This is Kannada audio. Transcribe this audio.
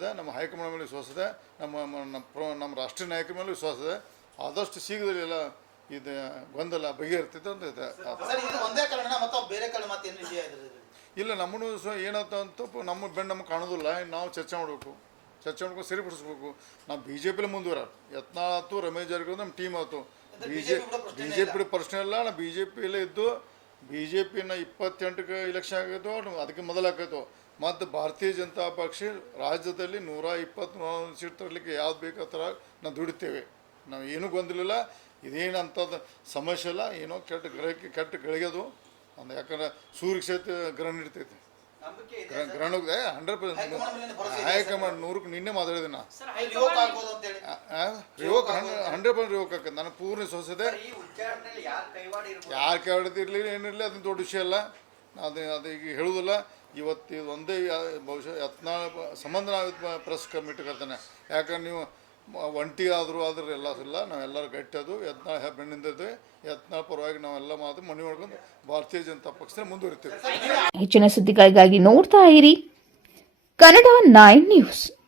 ಇದೆ ನಮ್ಮ ಹೈಕಮಾಂಡ್ ಮೇಲೆ ವಿಶ್ವಾಸ ಇದೆ ನಮ್ಮ ನಮ್ಮ ಪ್ರ- ನಮ್ಮ ರಾಷ್ಟ್ರೀಯ ನಾಯಕರ ಮೇಲೆ ವಿಶ್ವಾಸ ಇದೆ ಆದಷ್ಟು ಶೀಘ್ರದಲ್ಲಿ ಎಲ್ಲ ಇದು ಗೊಂದಲ ಬಗೆಹರ್ತಿತ್ತು ಅಂತ ಒಂದೇ ಕಾರಣ ಮತ್ತು ಬೇರೆ ಕಾರಣ ಇಲ್ಲ ನಮ್ಮನ್ನು ಸಹ ಏನಾಯ್ತು ಅಂತ ನಮ್ಮ ಬೆನ್ನು ನಮ್ಗೆ ಕಾಣೋದಿಲ್ಲ. ನಾವು ಚರ್ಚೆ ಮಾಡಬೇಕು. ಚರ್ಚೆ ಮಾಡ್ಕೊಂಡು ಸರಿಪಡಿಸ್ಬೇಕು. ನಾವು ಬಿ ಜೆ ಪಿಲಿ ಮುಂದುವರ. ಯತ್ನಾಳ್ ಆಯ್ತು ರಮೇಶ್ ಜಾರಕಿಹೊಳಿ ನಮ್ಮ ಟೀಮ್ ಆಯ್ತು. B J B J P ಪ್ರಶ್ನೆ ಇಲ್ಲ. ನಾವು ಬಿ ಜೆ ಪಿಯಲ್ಲೇ ಇದ್ದು ಬಿ ಜೆ ಪಿನ ಇಪ್ಪತ್ತೆಂಟಕ್ಕೆ ಇಲೆಕ್ಷನ್ ಆಗೈತೋ ಅದಕ್ಕೆ ಮೊದಲಾಗೈತೋ ಮತ್ತು ಭಾರತೀಯ ಜನತಾ ಪಕ್ಷ ರಾಜ್ಯದಲ್ಲಿ ನೂರ ಇಪ್ಪತ್ತು ಸೀಟ್ ತರಲಿಕ್ಕೆ ಯಾವ್ದು ಬೇಕೋ ಥರ ನಾವು ದುಡಿತೇವೆ. ನಾವು ಏನೂ ಗೊಂದಲಿಲ್ಲ ಇದೇನು ಅಂಥದ್ದು ಸಮಸ್ಯೆ ಇಲ್ಲ ಏನೋ ಕೆಟ್ಟ ಗ್ರಹಕ್ಕೆ ಕೆಟ್ಟ ಗಳಿಗೆದು ಒಂದು ಯಾಕಂದ್ರೆ ಸೂರ್ಯ ಕ್ಷೇತ್ರ ಗ್ರಹಣ ಇದೆ ಗ್ರಹಣ ಹಂಡ್ರೆಡ್ ಪರ್ಸೆಂಟ್. ಹೈಕಮಾಂಡ್ ನೂರಕ್ಕೆ ನಿನ್ನೆ ಮಾತಾಡಿದೆ ನಾ. Revoke revoke hundred percent revoke ಆಕತ್ತೆ ನನಗೆ ಪೂರ್ಣ ವಿಶ್ವಾಸ ಇದೆ ಈ ಉಚ್ಚಾರಣೆಯಲ್ಲಿ ಯಾರು ಕೈವಾಡ ಇರ್ಬೋದು? ಯಾರು ಕೇಳಿದಿರಲಿ ಏನಿರಲಿ ಅದನ್ನ ದೊಡ್ಡ ವಿಷಯ ಅಲ್ಲ. ಅದು ಅದು ಈಗ ಹೇಳುವುದಿಲ್ಲ. ಇವತ್ತು ಇದು ಒಂದೇ ಯಾ- ಬಹುಶಃ ಯತ್ನಾಳ ಪ- ಸಂಬಂಧ ನಾವು ಪ್ರೆಸ್ ಕಮಿಟಿ ಕರ್ತಾನೆ ಯಾಕಂದ್ರೆ ನೀವು ಮ- ಒಂಟಿ ಆದರೂ ಆದ್ರೆ ಎಲ್ಲ ಇಲ್ಲ. ನಾವೆಲ್ಲರೂ ಗಟ್ಟದು ಯತ್ನಾಳ ಹೆ- ಯತ್ನಾಳ ಪರವಾಗಿ ನಾವೆಲ್ಲ ಮಾತು ಮನೆ ಮಾಡ್ಕೊಂಡು ಭಾರತೀಯ ಜನತಾ ಪಕ್ಷ ಮುಂದುವರಿತೇವೆ. ಹೆಚ್ಚಿನ ಸುದ್ದಿಗಳಿಗಾಗಿ ನೋಡ್ತಾ ಇರಿ. Kannada nine news.